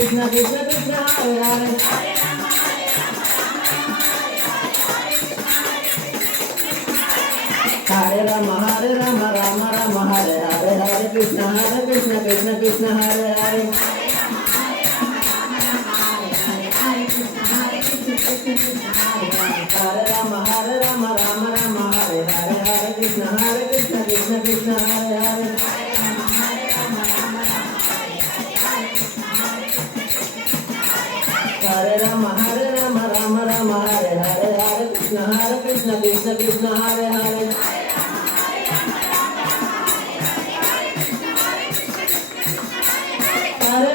Krishna Krishna Krishna Hare Hare Hare Rama Rama Rama Hare Hare Hare Krishna Krishna Krishna Hare Hare Hare Rama Rama Hare Hare Hare Krishna Krishna Krishna Hare Hare Hare Rama Rama Hare Hare Hare Krishna Krishna Krishna Hare Hare Hare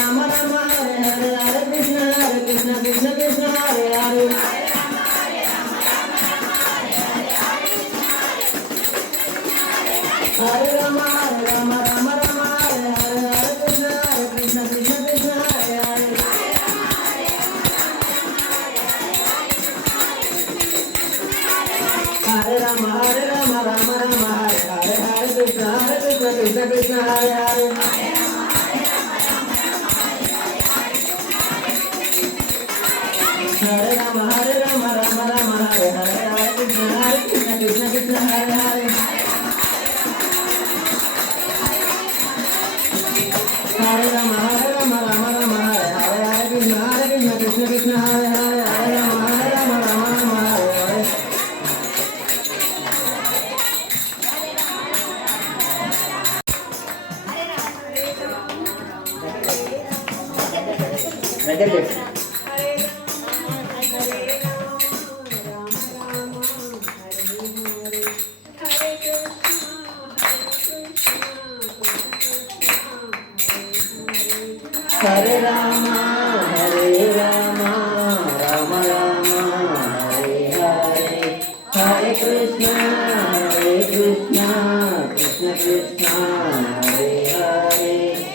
Rama Rama Hare Hare Hare Krishna Krishna Krishna Hare Hare Hare Rama Rama Hare Hare Hare Krishna Krishna Krishna Hare Hare Hare Rama Hare Hare Hare Krishna Krishna Hare Hare Hare Rama Hare Hare Hare Krishna Krishna Hare Hare Hare Rama Hare Hare Hare Krishna Krishna Hare Hare Hare Rama Hare Hare Hare Rama Rama Rama Hare Hare Hare Krishna Krishna Krishna Hare Hare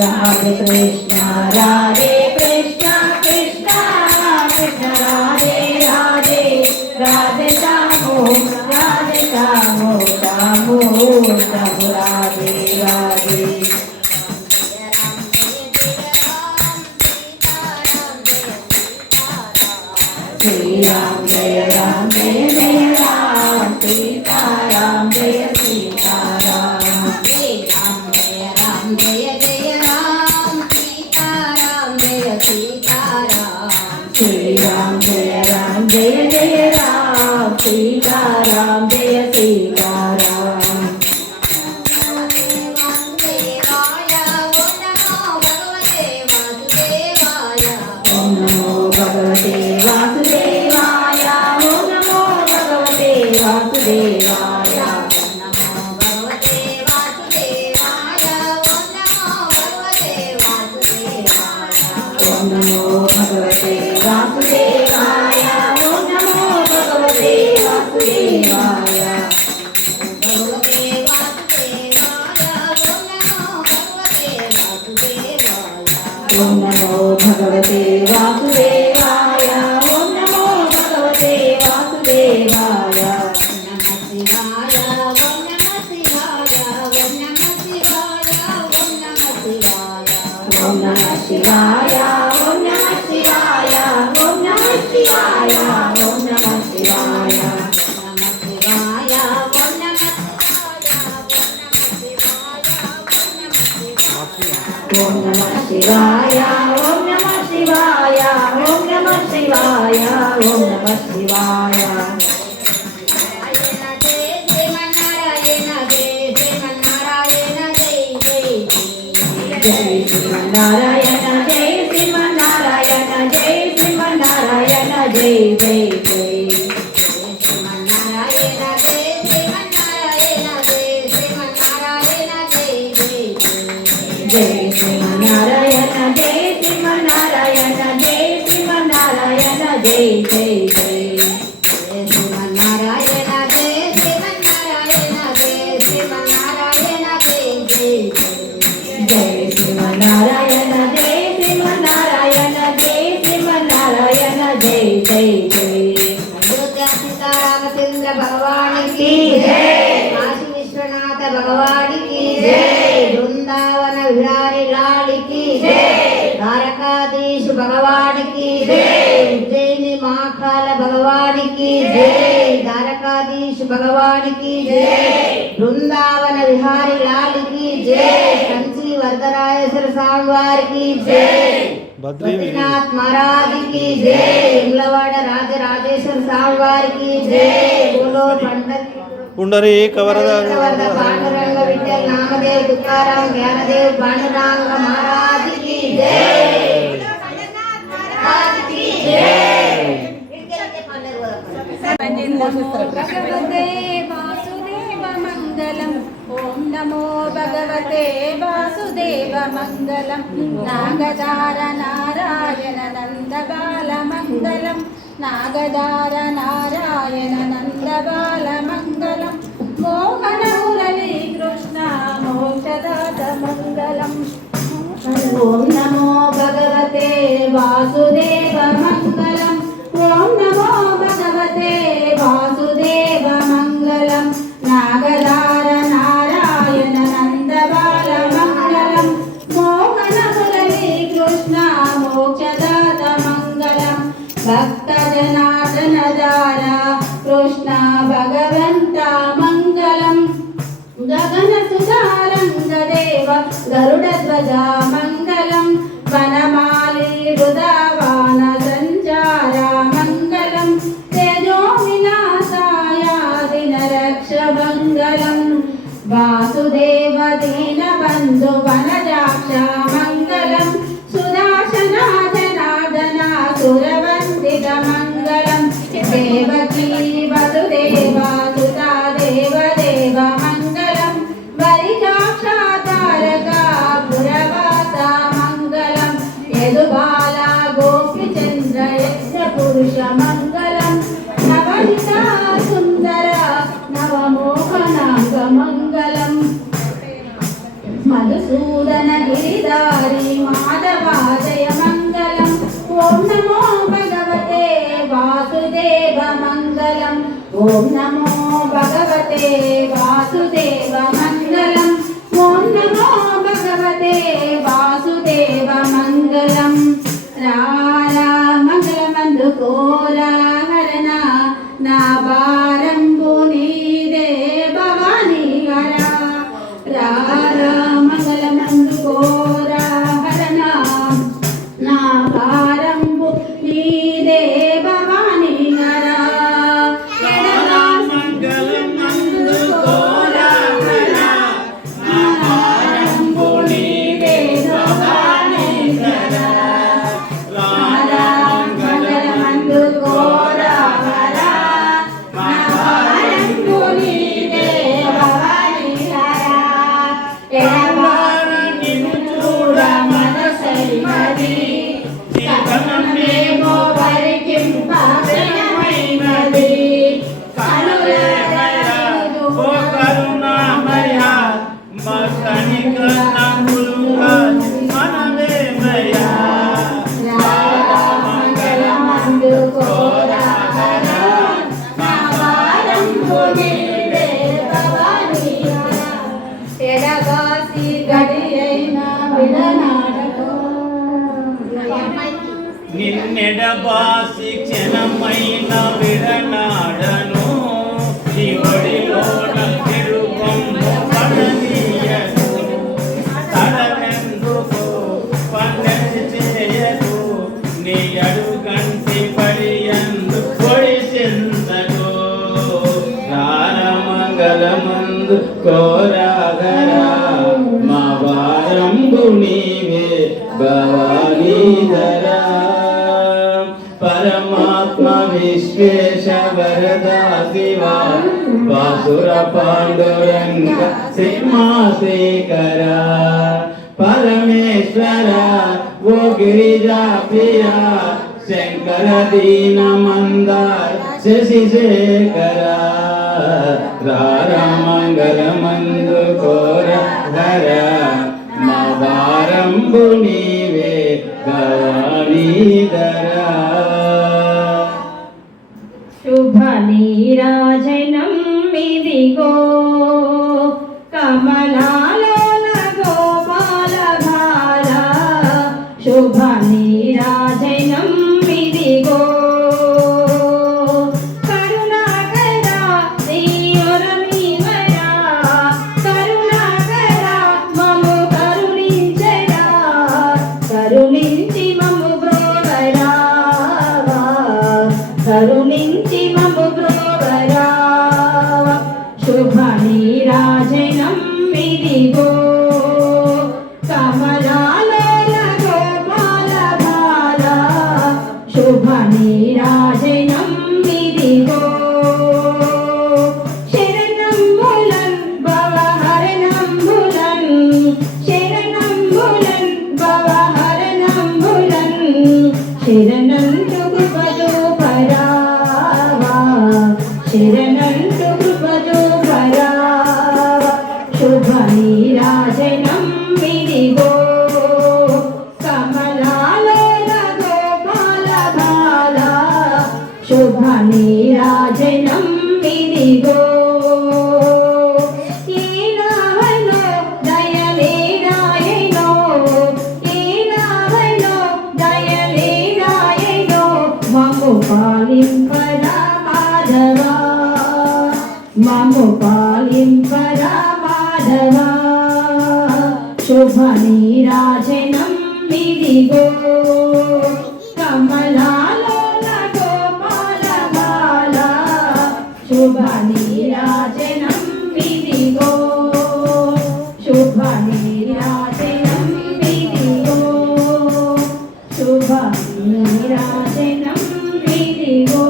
Radhe Krishna Radhe Krishna Krishna Krishna Radhe Radhe Radhe श्यामो श्यामो Radhe Radhe Shri Ram जय राम जय जय राम सीताराम जय सीताराम श्री राम जय राम जय जय राम सीताराम जय सीताराम श्री राम जय राम जय जय राम सीताराम जय सीताराम ओम नमो भगवते वासुदेवाय ओम नमो भगवते वासुदेवाय ओम नमो भगवते वासुदेवाय ओम नमो भगवते वासुदेवाय ओम नमो भगवते वासुदेवाय ओम नमो भगवते वासुदेवाय ओम नमः शिवाय ओम नमः शिवाय ओम नमः शिवाय ओम नमः शिवाय ओम नमः शिवाय ओम नमः शिवाय ओम नमः शिवाय ओम नमः शिवाय जय श्रीमन्नारायण जय श्रीमन्नारायण जय श्रीमन्नारायण जय जय जय श्रीमन्नारायण जय श्रीमन्नारायण जय श्रीमन्नारायण जय जय जय श्रीमन्नारायण जय श्रीमन्नारायण जय श्रीमन्नारायण जय जय जय श्रीमन्नारायण जय श्रीमन्नारायण जय श्रीमन्नारायण जय जय जय श्रीमन्नारायण जय श्रीमन्नारायण जय श्रीमन्नारायण जय जय जय अयोध्या सीतारामचंद्र भगवान की जय काशी विश्वनाथ भगवान की जय वृंदावन विहारी लाल की जय द्वारकाधीश भगवान की जय उज्जैनी महाकाल भगवान की जय द्वारकाधीश भगवान की जय वृंदावन विहारी लाल की जय कंची वरदराजेश्वर स्वामी वार की जय बद्रीनाथ महाराज की जय इंग्लवाड़ राजराजेश्वर स्वामी वार की जय बोलो पंडित पुंडरीक वरद पांडुरंग विठ्ठल नामदेव तुकाराम ज्ञानदेव पांडुरंग महाराज की जय महाराज की जय भगवते वासुदेव मंगलम ओम नमो भगवते वासुदेव मंगलम नागदार नारायण नंद बाल मंगलम नागदार नारायण नंद बाल मंगलम मोहन मुरली कृष्ण मोक्षदात मंगलम ओम नमो भगवते वासुदेव मंगलम ओम नमो भगवते वासुदेव मंगलम नागदार नारायण नंद बाल मंगलम मोहन मुरली कृष्ण मोक्षदात मंगलम भक्त जनार्दन दार कृष्ण भगवंत मंगलम गगन सुधारंग देव गरुड़ ध्वज मंगलम वनमाली हृदवान संचार मंगलम तेजो विनाशाय दिन रक्ष मंगलम वासुदेव दीन बंधु वनजाक्ष मंगलम सुदाशना जनार्दन सुरवंदित मंगलम देवकी वसुदेवा सुता देव देव मंगलम वरिजाक्षातारका पुरवासा मंगलम यदुबाला गोपीचंद्र यज्ञ पुरुष मंगलम नवहिता सुंदर नवमोहनांग मंगलम मधुसूदन गिरिधार నమో భగవతే వాసుదేవ మంగళం ఓం నమో భగవతే వాసుదేవ మంగళం ఓం నమో భగవతే వాసుదేవ మంగళం రారా మంగళమందుకోరా హరణ నా భారంబు నీదే భవానీ హరా రారా మంగళమందుకోరా హరణ నా భారంబు నీదే భవానీ హరా నిన్నెడబాసి క్షణమైన విడనాడను శివుడిలోన తిరుగొమ్మ పడనీయను తడవెందుకు పన్నెండు చేయదు నీ అడుగంటి పడియందు పొడిసిందడు రారమంగళమందు కోరాగరా మా వారంబు నీవే భవానీధరా పరమాత్మ విశ్వేశ వరదా శివా వాసుర పాండురంగ సింహాశేఖర పరమేశ్వర ఓ గిరిజా ప్రియ శంకర దీన మందార శశిశేఖర రారమంగళమందు కోర హర మా వారంబు నీవే భవానీధరా శుభ నీరాజనం ఇదిగో కమలాలోన గోపాల బాల శుభ నీరాజనం ఇదిగో కరుణాకర శ్రీవరమీవరా కరుణాకర మము కరుణించరా కరుణించి మము బ్రోవరా కరుణించి మము బ్రోవరా శుభ నీరాజనం ఇదిగో కమలాలోన గోపాల బాల శుభ నీరాజనం ఇదిగో శరణంబులన్ భవహరణంబులన్ శరణంబులన్ భవహరణంబులన్ శరణంతు కృపదు పరావా శరణంతు కృపదు పరావా శుభ నీరాజనం ఇదిగో కమలాలోన గోపాల బాల శుభ నీరాజనం ఇదిగో ఏనావనో దయలేరాయనో ఏనావనో దయలేరాయనో మము పాలింపరా మాధవా మము పాలింపరా మాధవా శుభ నీరాజనం ఇదిగో కమలాలోన గోపాల బాల శుభ నీరాజనం ఇదిగో శుభ నీరాజనం ఇదిగో శుభ నీరాజనం ఇదిగో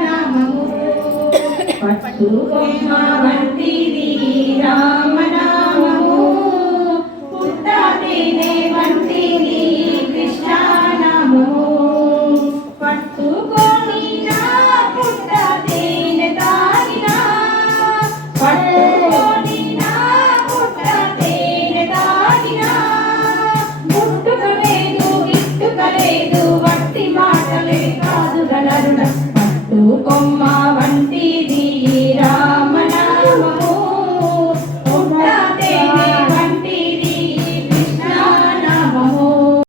నామము పట్టుకొమ్మ వంటిది రామనామము పుట్ట తేనె వంటిది